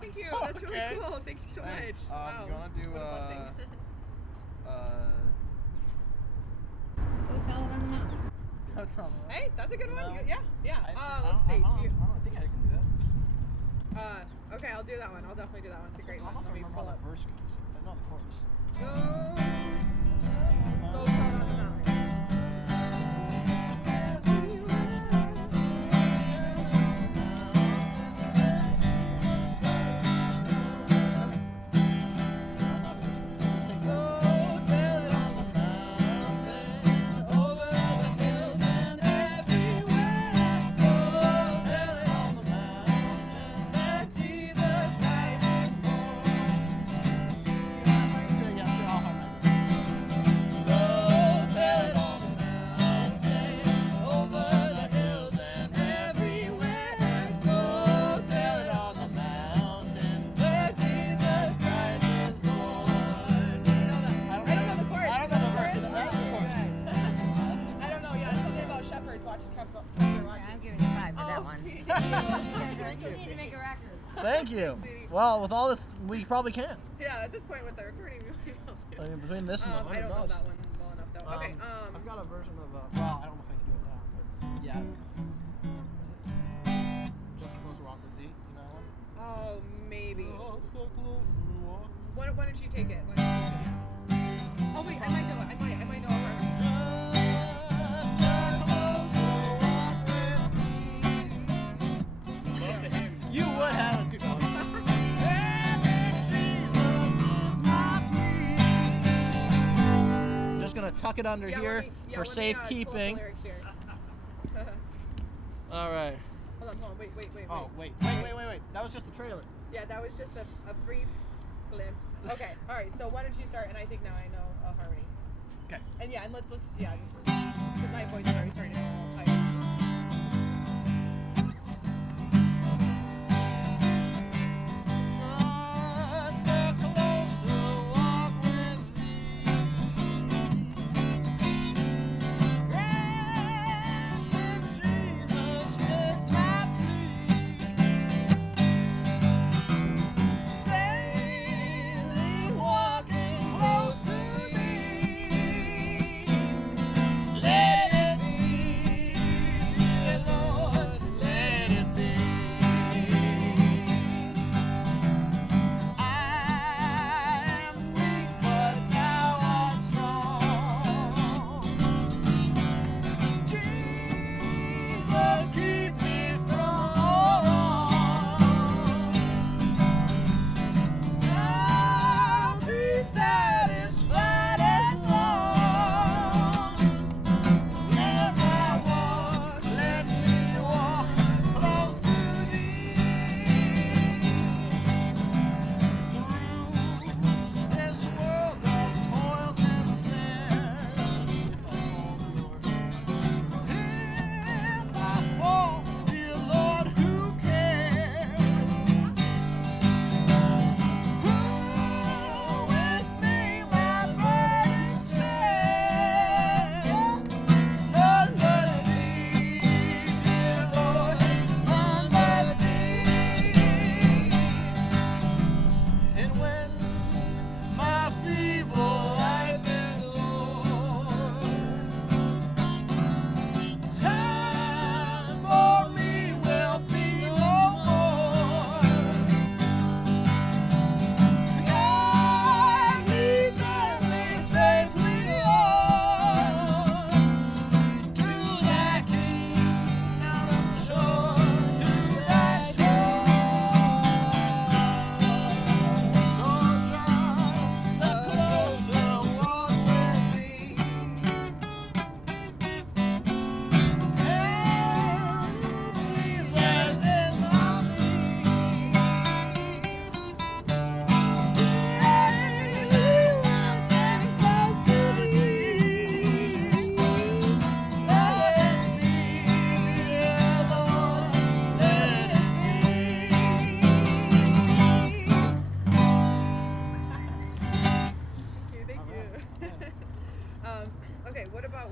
thank you. That's really cool. Thank you so much. Wow. You want to do what a blessing. Go tell it on the mountain. Go tell them. Hey, that's a good one. No. Yeah. I Let's see. don't think I can do that. Okay, I'll do that one. I'll definitely do that one. It's a great one. I don't Let me remember pull how up. the verse goes. I know the chorus. Go tell it on the mountain. Thank you. Well, with all this, we probably can. Yeah, at this point with the recording, we will do. I mean, between this and the I don't know that one well enough though. Okay. I've got a version of. Well, I don't know if I can do it now, but yeah. Just Close to Walk with Thee. Do you know that one? Oh, maybe. So close to walk. Why don't you take it? Oh wait, I might know it. I might know it. You would have a $2. I'm just gonna tuck it under here for safekeeping. All right. Hold on. Wait. Oh, wait. That was just the trailer. Yeah, that was just a brief glimpse. Okay, all right. So why don't you start? And I think now I know a harmony. Okay. And yeah, and let's just because my voice is already starting to get a little tired.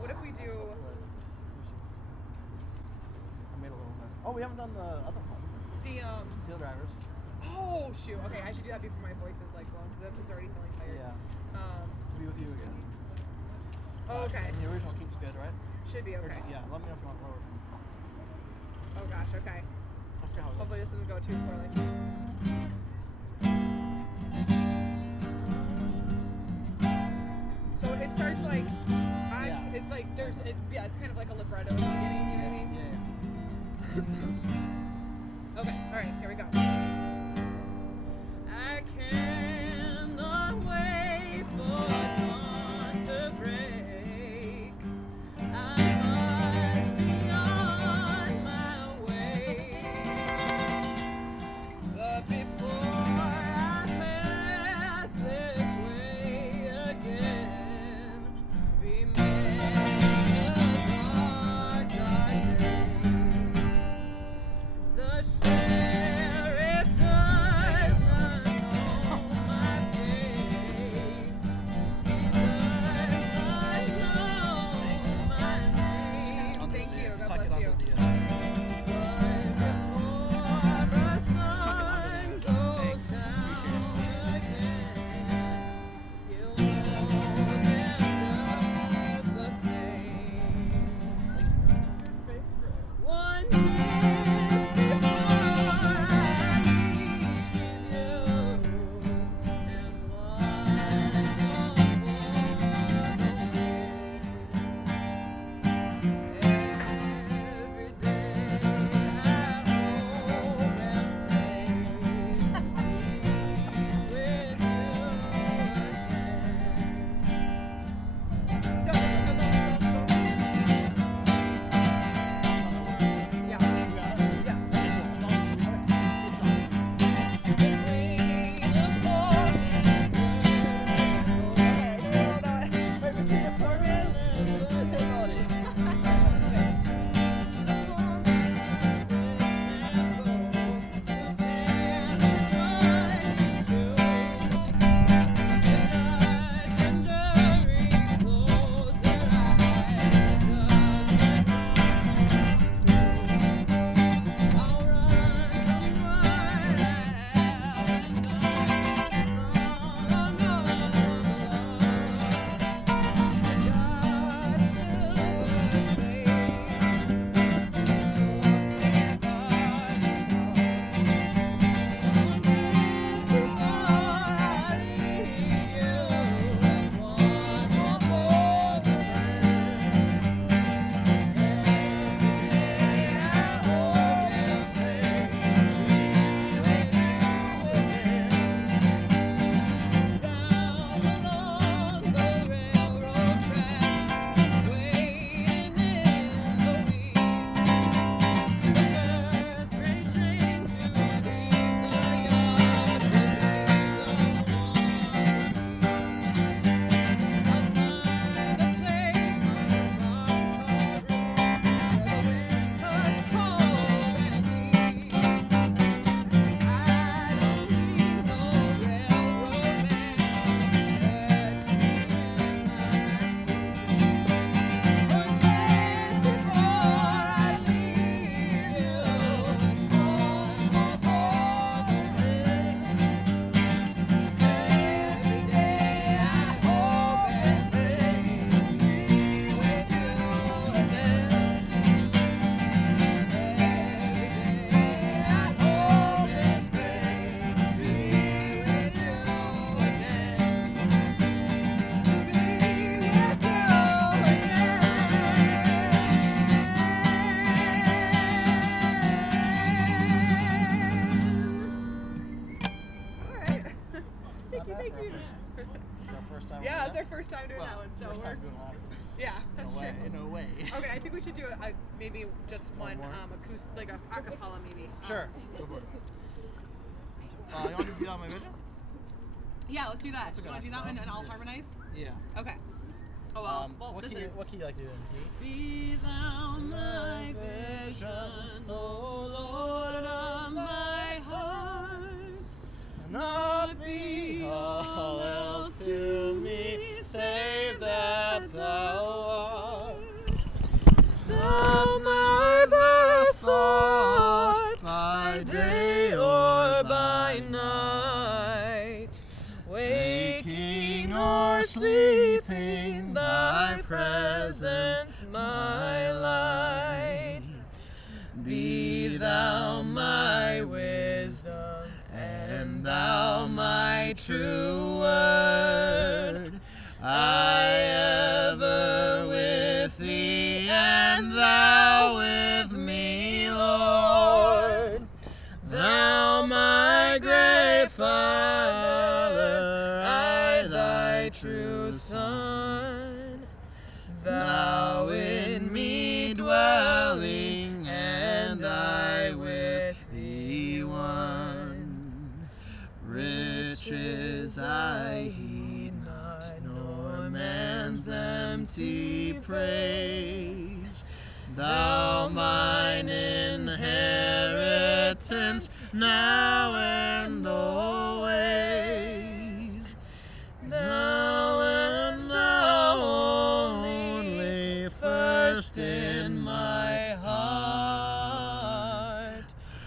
What if we do? I made a little mess. Oh, we haven't done the other one. The Steel drivers. Oh shoot. Okay, I should do that before my voice is like blown because it's already feeling tired. Yeah. To be with you again. Okay. And the original key's good, right? Should be okay. Yeah. Let me know if you want lower. Oh gosh. Okay. I forget how it Hopefully this doesn't go too poorly. So it starts like, it's like it's kind of like a libretto at the beginning. You know what I mean? Yeah. Okay. All right. Here we go. I cannot wait for dawn to break. I must be on my way. But before I pass this way again, be many a dark, dark day. The sheriff does not know my face. He does not know my name. Thank you. God Tuck it bless you. under the, But before the sun goes Thanks. down again, you'll know that does the same. One kiss before I leave you, and one more every day. I hope and pray with Yeah. Yeah, it's our first time doing that one, so first we're time doing a lot of it. yeah, that's true. In a way. Okay, I think we should do maybe just one more? acoustic, like a acapella maybe. Sure. Go for it. You want to do Beyond My Vision? Yeah, let's do that. That's a good You want to do that one and I'll harmonize? Yeah. Okay. Oh well. What this key, is. what key do you like to do in? Be thou my vision, O Lord of my heart. Not be all else to me, save that thou art. Thou my best thought, by day or by by night, waking or sleeping, thy presence my light. Be thou my wisdom, and thou my true word. I ever with thee, and thou with me, Lord. Thou my great Father, I thy true Son. Thou in me dwelling, and I with thee one. Riches I heed not, nor man's empty praise. Thou mine inheritance, now and always. Thou and thou only, first in my heart.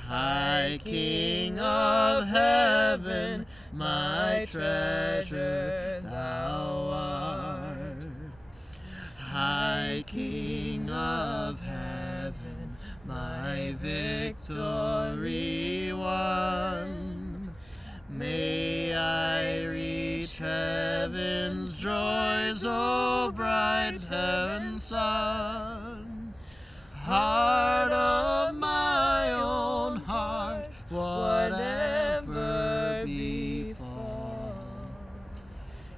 High King of heaven, my treasure thou art. High King of heaven, my victory won. May I reach heaven's joys, O bright heaven's sun. Heart of my own heart, whatever befall,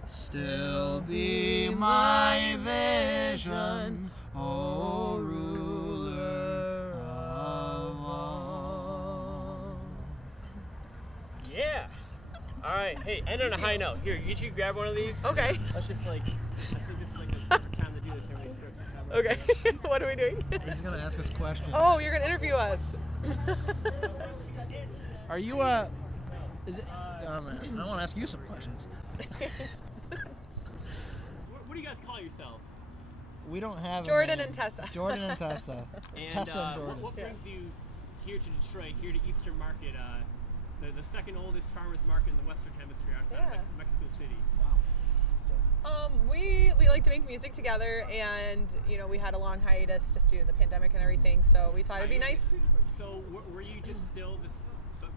still be my vision, O ruler of all. Yeah. All right. Hey, end on a high note. Here, you should grab one of these. Okay. Let's just like, I think this is like a perfect time to do this. Everybody starts grabbing. Okay. What are we doing? He's gonna ask us questions. Oh, you're gonna interview us. Are you Is it? Oh man, I want to ask you some questions. What do you guys call yourselves? We don't have a Jordan name. and Tessa. Jordan and Tessa. And Tessa and Jordan. what brings you here to Detroit, here to Eastern Market, the second oldest farmers market in the Western Hemisphere outside Yeah. of Mexico City? We like to make music together, and we had a long hiatus just due to the pandemic and everything. So we thought it'd be nice. So were you just still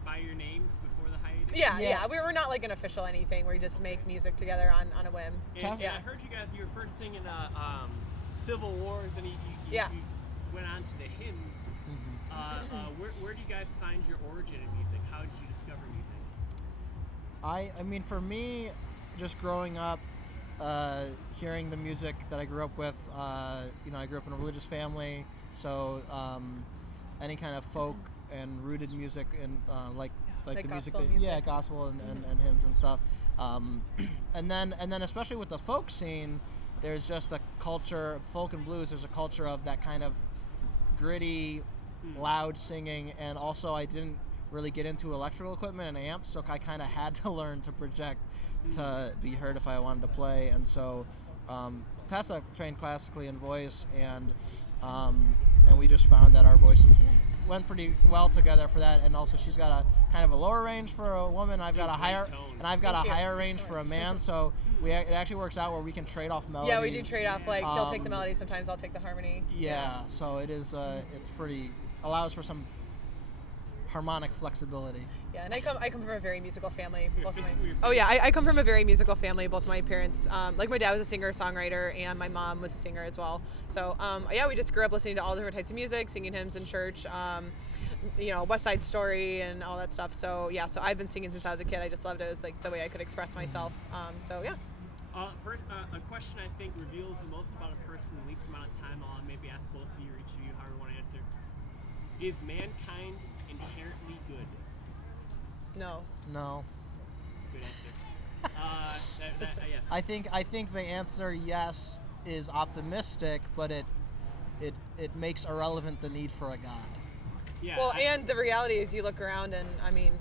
by your names before the hiatus? Yeah. We were not like an official anything. We just make music together on a whim. And I heard you guys. You were first singing Civil Wars, and you went on to the hymns. Where do you guys find your origin in music? How did you discover music? I mean, for me, just growing up, hearing the music that I grew up with, I grew up in a religious family, so any kind of folk and rooted music and like the music, gospel and hymns and stuff. And then especially with the folk scene, there's just a culture, folk and blues. There's a culture of that kind of gritty, loud singing, and also I didn't really get into electrical equipment and amps, so I kind of had to learn to project to be heard if I wanted to play. And so Tessa trained classically in voice, and we just found that our voices went pretty well together for that. And also she's got a kind of a lower range for a woman. I've got a higher range for a man. So it actually works out where we can trade off melodies. Yeah, we do trade off. Like he'll take the melody, sometimes I'll take the harmony. Yeah. So it is. It's pretty allows for some harmonic flexibility. Yeah, and I come from a very musical family. I come from a very musical family. Both my parents, like my dad was a singer-songwriter, and my mom was a singer as well. So we just grew up listening to all different types of music, singing hymns in church, West Side Story and all that stuff. So so I've been singing since I was a kid. I just loved it. It was like the way I could express myself. A question I think reveals the most about a person in the least amount of time. I'll maybe ask both of you or each of you however you want to answer. Is mankind inherently good? No. Good answer. Yes. I think the answer yes is optimistic, but it makes irrelevant the need for a God. Yeah. Well, and the reality is, you look around, and I mean,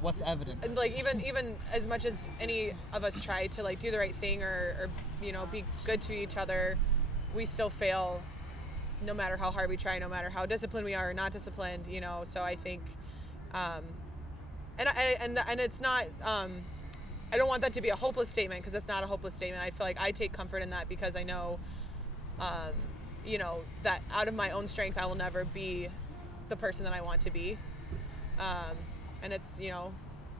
what's evident? And like even as much as any of us try to like do the right thing or be good to each other, we still fail. No matter how hard we try, no matter how disciplined we are or not disciplined, So I think and it's not. I don't want that to be a hopeless statement, because it's not a hopeless statement. I feel like I take comfort in that, because I know, that out of my own strength, I will never be the person that I want to be. And it's,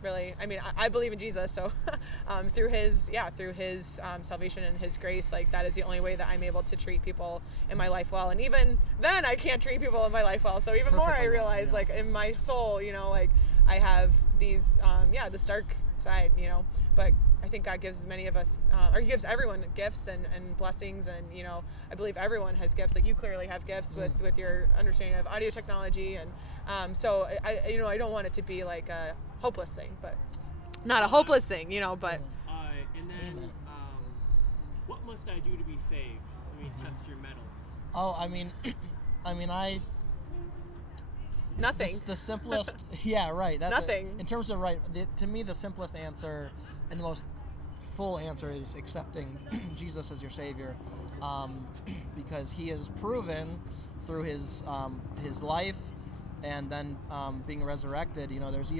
really, I mean, I believe in Jesus, so through his salvation and his grace, like, that is the only way that I'm able to treat people in my life well. And even then, I can't treat people in my life well. So even more, I realize, like, in my soul, like, I have these, this dark side, but I think God gives many of us, or he gives everyone gifts and blessings, and I believe everyone has gifts. Like, you clearly have gifts with your understanding of audio technology, and so I don't want it to be like a hopeless thing, but not a hopeless thing, but. And then, what must I do to be saved? Let me test your metal. Oh, I mean, Nothing. The simplest, yeah, right. That's nothing. In terms of to me, the simplest answer and the most full answer is accepting Jesus as your Savior, because he has proven through his life and then being resurrected. There's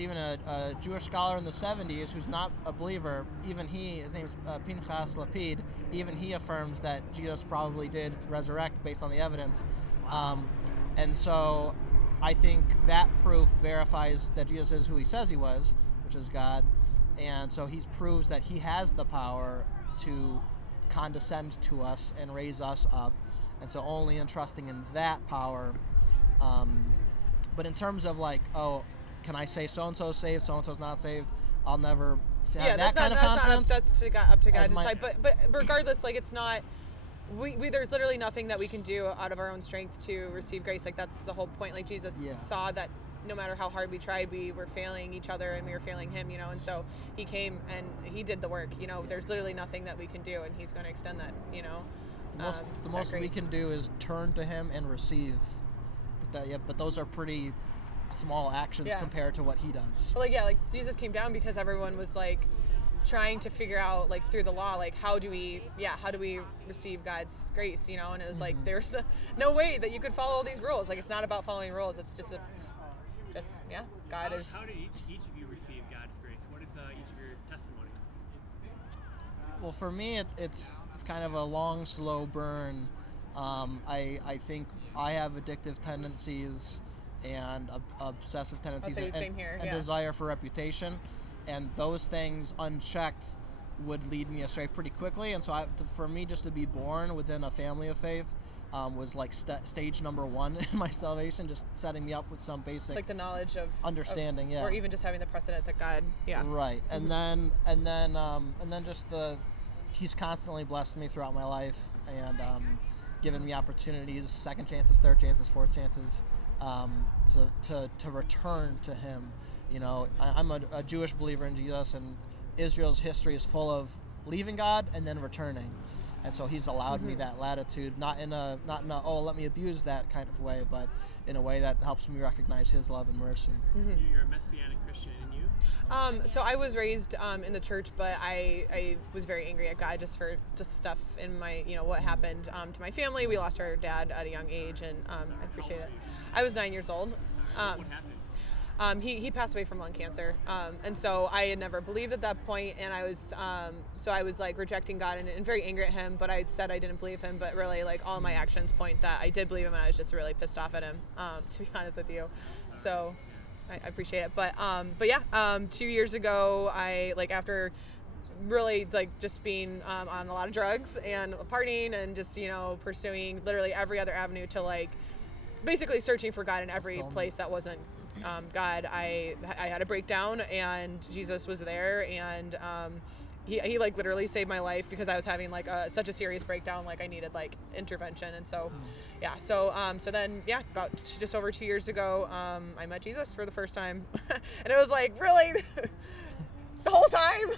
even a Jewish scholar in the 70s who's not a believer. Even his name's Pinchas Lapid. Even he affirms that Jesus probably did resurrect based on the evidence. And so I think that proof verifies that Jesus is who he says he was, which is God. And so he proves that he has the power to condescend to us and raise us up. And so only in trusting in that power. But in terms of like, can I say so-and-so's saved, so-and-so's not saved? I'll never have that kind of confidence. That's up to God to decide. But regardless, like, it's not... We there's literally nothing that we can do out of our own strength to receive grace. Like, that's the whole point. Like, Jesus saw that no matter how hard we tried, we were failing each other and we were failing him, and so he came and he did the work. There's literally nothing that we can do, and he's going to extend that. The most we can do is turn to him and receive. But those are pretty small actions compared to what he does. Well, like Jesus came down because everyone was like trying to figure out, like, through the law, like, how do we receive God's grace, and it was like, there's no way that you could follow all these rules. Like, it's not about following rules. It's just God is. How did each of you receive God's grace? What is each of your testimonies? Well, for me, it's kind of a long, slow burn. I think I have addictive tendencies and obsessive tendencies and desire for reputation. And those things unchecked would lead me astray pretty quickly. And so for me, just to be born within a family of faith was like stage number one in my salvation, just setting me up with some basic, like, the knowledge of understanding, or even just having the precedent that God, right. And then just he's constantly blessed me throughout my life and given me opportunities, second chances, third chances, fourth chances, to return to him. I'm a Jewish believer in Jesus, and Israel's history is full of leaving God and then returning. And so he's allowed me that latitude, not in a let me abuse that kind of way, but in a way that helps me recognize his love and mercy. You're a Messianic Christian, and you? So I was raised in the church, but I was very angry at God just for stuff in my, what happened to my family. We lost our dad at a young age, and I appreciate it. I was 9 years old. What happened? He passed away from lung cancer, and so I had never believed at that point, and I was like rejecting God and very angry at him. But I said I didn't believe him, but really, like, all my actions point that I did believe him, and I was just really pissed off at him, to be honest with you. So I appreciate it. But 2 years ago, I, like, after really, like, just being on a lot of drugs and partying and just pursuing literally every other avenue to, like, basically searching for God in every place that wasn't God, I had a breakdown, and Jesus was there, and he like literally saved my life because I was having like such a serious breakdown, like I needed like intervention. And so so then about just over 2 years ago, I met Jesus for the first time. And it was like, really? The whole time?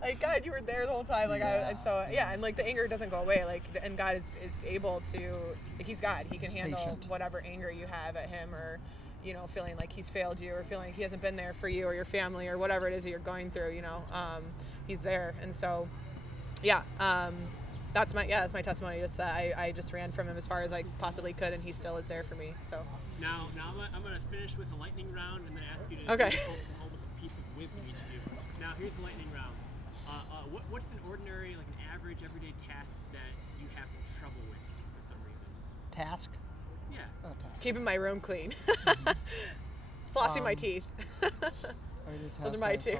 Like, God, you were there the whole time. Like, and like the anger doesn't go away. Like, and God is able to, like, he's God. He can handle patient. Whatever anger you have at him, or feeling like he's failed you, or feeling like he hasn't been there for you or your family, or whatever it is that you're going through. He's there. And so that's my testimony. Just that I just ran from him as far as I possibly could, and he still is there for me. So now I'm gonna finish with the lightning round, and then ask you to okay. folks at home with a piece of wisdom each of you. Now here's the lightning round. What's an ordinary, like an average, everyday task that you have trouble with for some reason? Task? Yeah. Oh, task. Keeping my room clean. Flossing my teeth. Those are my two.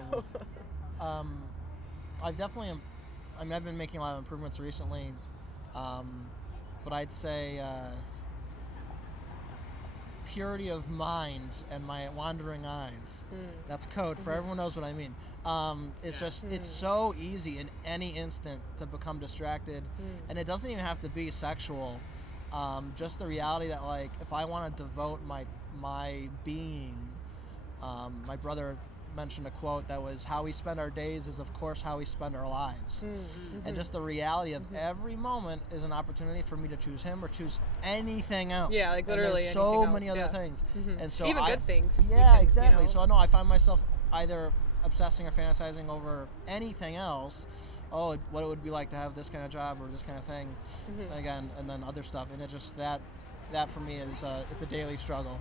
I've definitely, I've been making a lot of improvements recently, but I'd say purity of mind and my wandering eyes. That's code for everyone knows what I mean. It's so easy in any instant to become distracted, and it doesn't even have to be sexual. Just the reality that, like, if I want to devote my being, my brother mentioned a quote that was, how we spend our days is of course how we spend our lives. And just the reality of every moment is an opportunity for me to choose him or choose anything else. Yeah, like literally and so anything many else, other things. And so even good things. Yeah, can, exactly. You know? So I know I find myself either obsessing or fantasizing over anything else. Oh, what it would be like to have this kind of job or this kind of thing, again, and then other stuff. And it just that for me is it's a daily struggle,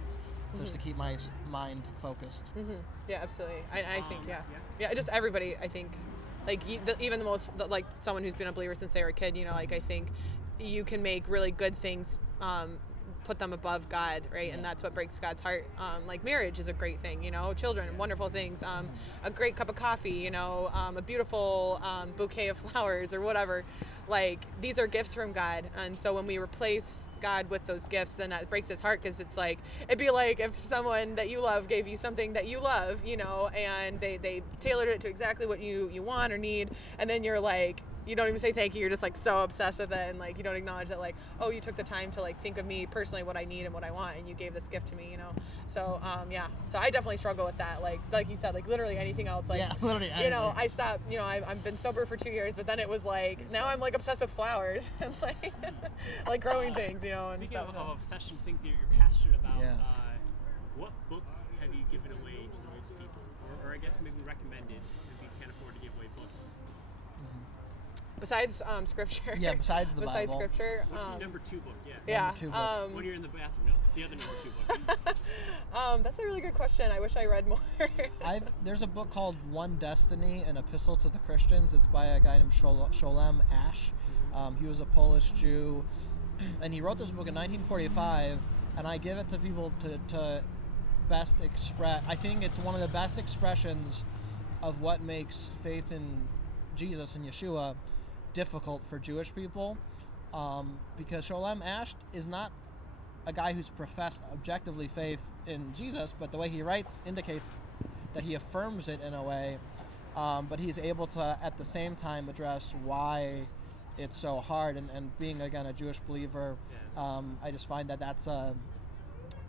just to keep my mind focused. Yeah, absolutely. I think yeah. Just everybody. I think like even the most like someone who's been a believer since they were a kid. You know, like I think you can make really good things. Put them above God, right? And that's what breaks God's heart. Like marriage is a great thing, you know, children, wonderful things, a great cup of coffee, you know, a beautiful bouquet of flowers or whatever. Like these are gifts from God, and so when we replace God with those gifts, then that breaks his heart, because it's like, it'd be like if someone that you love gave you something that you love, you know, and they tailored it to exactly what you want or need, and then you're like, you don't even say thank you, you're just like so obsessed with it, and like you don't acknowledge that, like, oh, you took the time to like think of me personally, what I need and what I want, and you gave this gift to me, you know. So so I definitely struggle with that, like you said, like literally anything else, like literally anything. You know, I stopped, you know, I've been sober for 2 years, but then it was like now I'm like obsessed with flowers and like growing things, you know. And speaking stuff. of obsession, things that you're passionate about, what book have you given away to the most people, or I guess maybe recommended if you can't afford to give away books? Besides scripture. Yeah, besides the besides Bible. Scripture. What's your number 2 book? Yeah. Number 2 book. When you're in the bathroom, no. The other number 2 book. That's a really good question. I wish I read more. There's a book called One Destiny, an epistle to the Christians. It's by a guy named Sholem Ash. He was a Polish Jew, and he wrote this book in 1945, and I give it to people to best express. I think it's one of the best expressions of what makes faith in Jesus and Yeshua difficult for Jewish people, because Sholem Ash is not a guy who's professed objectively faith in Jesus, but the way he writes indicates that he affirms it in a way, but he's able to at the same time address why it's so hard, and being again a Jewish believer, I just find that that's a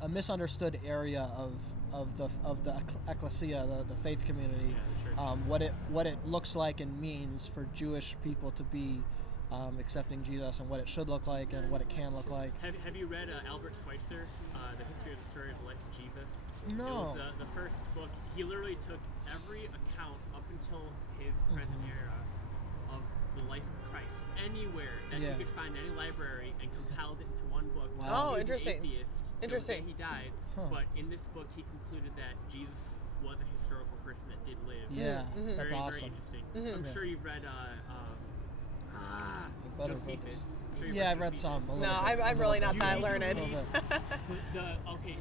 misunderstood area of the ecclesia, the faith community, what it looks like and means for Jewish people to be accepting Jesus, and what it should look like and what it can look like. Have you read Albert Schweitzer, The History of the Story of the Life of Jesus? No. It was the first book. He literally took every account up until his present era of the life of Christ, anywhere that you could find any library, and compiled it into one book. Wow. Oh, he was interesting. An atheist. Interesting. He died, but in this book he concluded that Jesus was a historical person that did live. Yeah, that's very, awesome. Very interesting. I'm sure you've read Josephus. I've read some. No, I'm really not that learned.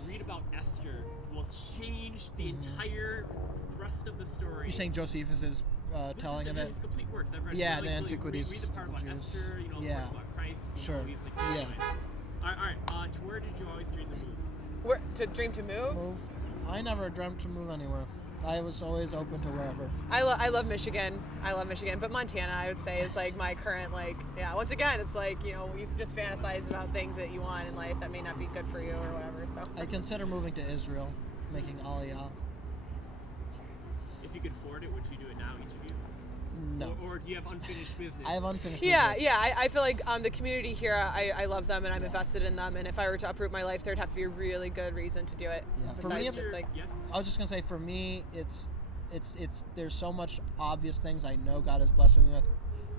Read about Esther. Will change the entire thrust of the story. You're saying Josephus is telling of it? His complete works. I've read the Antiquities. Read the part about Jews. Esther, the part about Christ. Sure. All right. To where did you always dream to move? Where to dream to move? I never dreamt to move anywhere. I was always open to wherever. I love Michigan. But Montana, I would say, is like my current, once again, it's like, you know, you just fantasize about things that you want in life that may not be good for you or whatever. So I consider moving to Israel, making Aliyah. If you could afford it, would you do it now, each of you? No. Or do you have unfinished business? I have unfinished business. business. Yeah. I feel like the community here, I love them, and I'm invested in them. And if I were to uproot my life, there'd have to be a really good reason to do it. Yeah. Besides just like. Yes? I was just gonna say, for me, it's there's so much obvious things I know God has blessed me with,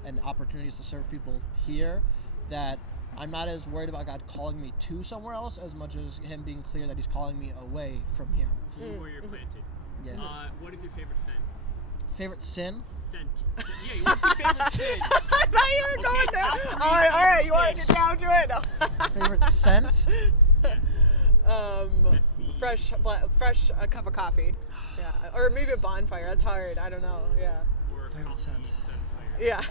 and opportunities to serve people here, that I'm not as worried about God calling me to somewhere else as much as Him being clear that He's calling me away from here. Where you're planted. Yeah. What is your favorite scent? Favorite sin? Scent. Yeah, what's your favorite scent? I thought you were going there. All right, you want to get down to it? No. Favorite scent? Fresh cup of coffee. Yeah, or maybe a bonfire. That's hard. I don't know. Yeah. Or a Favorite coffee scent. fire. Yeah.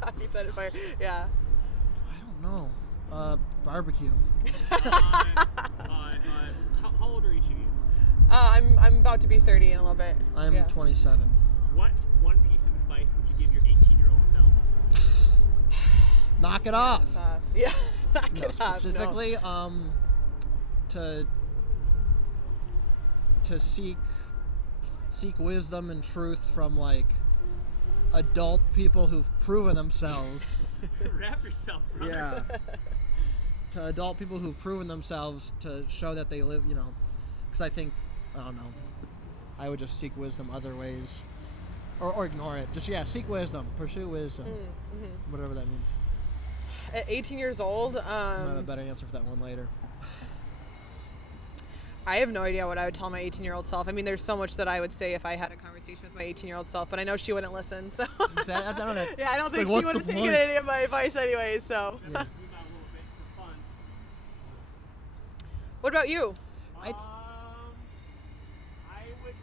Coffee scented fire. Yeah. I don't know. Barbecue. How old are each of you? I'm about to be 30 in a little bit. I'm 27. What one piece of advice would you give your 18-year-old self? Knock it off. Yeah. Knock No, it off. specifically, to seek wisdom and truth from like adult people who've proven themselves. Wrap yourself, brother. Yeah. To adult people who've proven themselves to show that they live, because I think, I don't know, I would just seek wisdom other ways, or ignore it. Just seek wisdom, pursue wisdom, whatever that means. At 18 years old, I have a better answer for that one later. I have no idea what I would tell my 18-year-old self. I mean, there's so much that I would say if I had a conversation with my 18-year-old self, but I know she wouldn't listen. So I don't know. yeah, I don't think like, she would have what's the taken point? any of my advice anyways. So Yeah. what about you? I would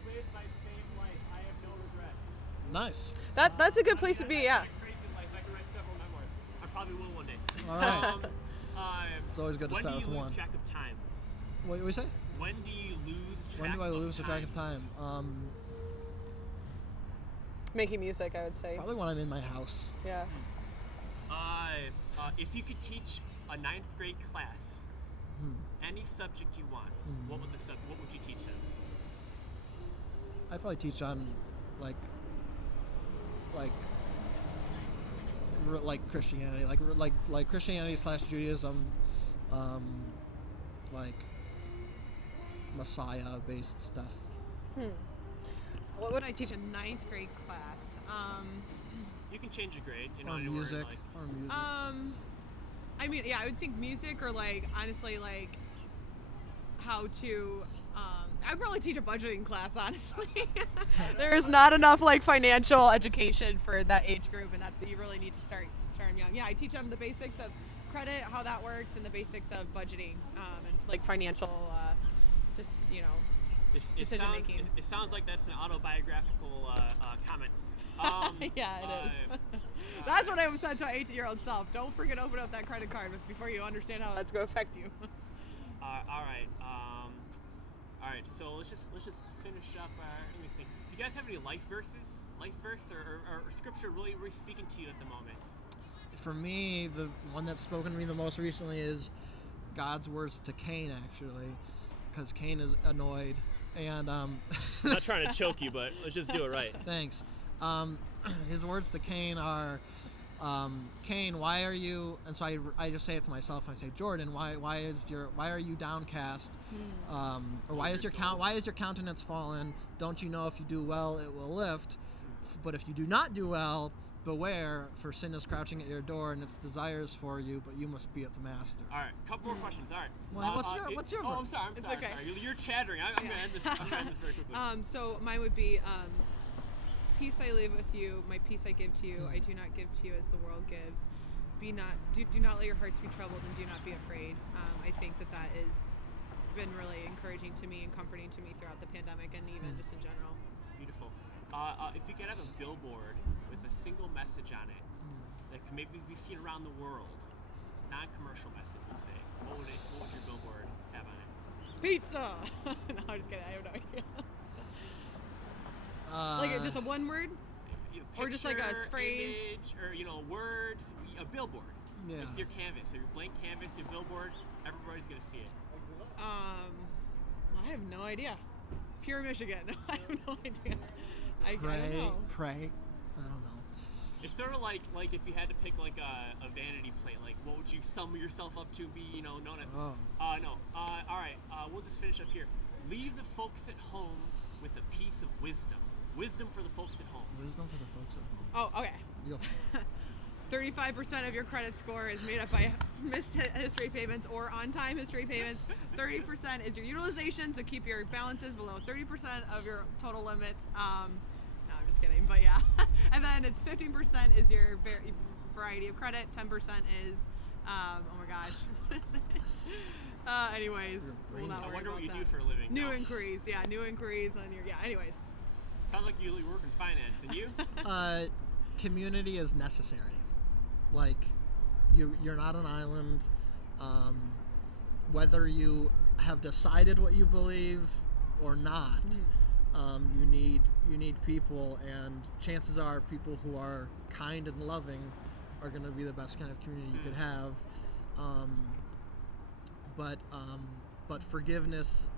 live my same life. I have no regrets. Nice. That's a good place to be. Yeah. Crazy life. I could write several memoirs. I probably will one day. All right. It's always good to start with When do you one. lose track of time? What do we say? When do you lose track When do I of lose time? track of time? Making music, I would say. Probably when I'm in my house. Yeah. If you could teach a 9th grade class any subject you want, what would you teach them? I'd probably teach on like Christianity, like Christianity / Judaism, like Messiah based stuff. What would I teach a 9th grade class? You can change your grade. Or music. I mean, yeah, I would think music or honestly how to. I'd probably teach a budgeting class, honestly. There's not enough financial education for that age group, and you really need to start them young. Yeah, I teach them the basics of credit, how that works, and the basics of budgeting and financial, decision making. It sounds like that's an autobiographical comment. Yeah, it is. That's what I would say to my 18-year-old self. Don't forget to open up that credit card before you understand how that's going to affect you. All right. So let's just finish up. Let me think. Do you guys have any life verses? Life verse or scripture really speaking to you at the moment? For me, the one that's spoken to me the most recently is God's words to Cain, actually, because Cain is annoyed. And I'm not trying to choke you, but let's just do it right. Thanks. His words to Cain are, Cain, why are you? And so I just say it to myself. I say, Jordan, why are you downcast? Or why is your countenance fallen? Don't you know if you do well, it will lift? But if you do not do well, beware, for sin is crouching at your door and its desires for you, but you must be its master. All right, couple more questions. All right. Well, what's your Oh, verse? I'm sorry. It's sorry. okay. You're chattering. I'm gonna end this very quickly. So mine would be, peace I leave with you, my peace I give to you. I do not give to you as the world gives. Do not let your hearts be troubled, and do not be afraid. I think that has been really encouraging to me and comforting to me throughout the pandemic and even just in general. Beautiful. If you could have a billboard with a single message on it that can maybe be seen around the world, non-commercial message, let's say, what would your billboard have on it? Pizza! No, I'm just kidding. I have no idea. Just a one word? Or just like a phrase? Image, or words, a billboard. Yeah. It's your canvas, or your blank canvas, your billboard, everybody's going to see it. I have no idea. Pure Michigan. I have no idea. I don't know. Pray. I don't know. It's sort of like if you had to pick a vanity plate, what would you sum yourself up to be, known as? Oh. No. All right. We'll just finish up here. Leave the folks at home with a piece of wisdom. Wisdom for the folks at home. Wisdom for the folks at home. Oh, okay. You'll 35% of your credit score is made up by missed history payments or on-time history payments. 30% is your utilization, so keep your balances below 30% of your total limits. No, I'm just kidding, but yeah. And then it's 15% is your variety of credit. 10% is, oh my gosh, what is it? Anyways, we'll not I worry wonder about what you that. do for a living. New No. inquiries, yeah, new inquiries on your, yeah. Anyways, Sounds like you work in finance, and you? Community is necessary. Like, you're not an island. Whether you have decided what you believe or not, you need people, and chances are people who are kind and loving are going to be the best kind of community you could have. But forgiveness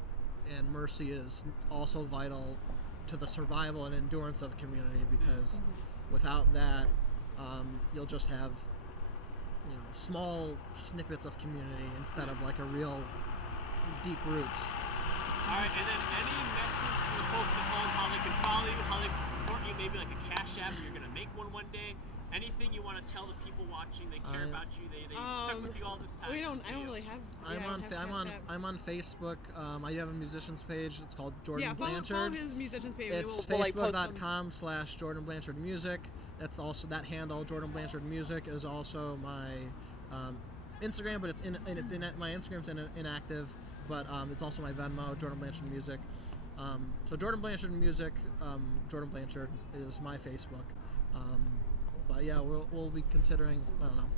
and mercy is also vital to the survival and endurance of community, because without that, you'll just have, small snippets of community instead of like a real deep roots. All right, and then any message to the folks at home, how they can follow you, how they can support you, maybe like a Cash App, or you're going to make one day. Anything you want to tell the people watching, they care about you, they stuck with you all this time. I don't really have. I'm on Facebook. I have a musicians page. It's called Jordan Yeah, follow Blanchard. his musicians page. It's we'll post them. facebook.com/Jordan Blanchard Music. That's also, that handle, Jordan Blanchard Music, is also my Instagram, but my Instagram's inactive, but it's also my Venmo, Jordan Blanchard Music. So Jordan Blanchard Music, Jordan Blanchard is my Facebook. But yeah, we'll be considering, I don't know,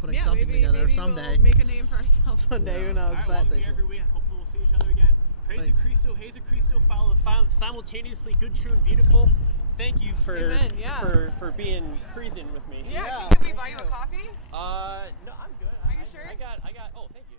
putting something together maybe someday. We'll make a name for ourselves someday. Who knows? All right, But we'll be every week. Hopefully we'll see each other again. Praise Thanks. Cristo, Haze Cristo, follow the simultaneously good, true, and beautiful. Thank you for Amen, yeah. for being freezing with me. yeah, can we buy you a coffee? No, I'm good. Are you sure? I got. Oh, thank you.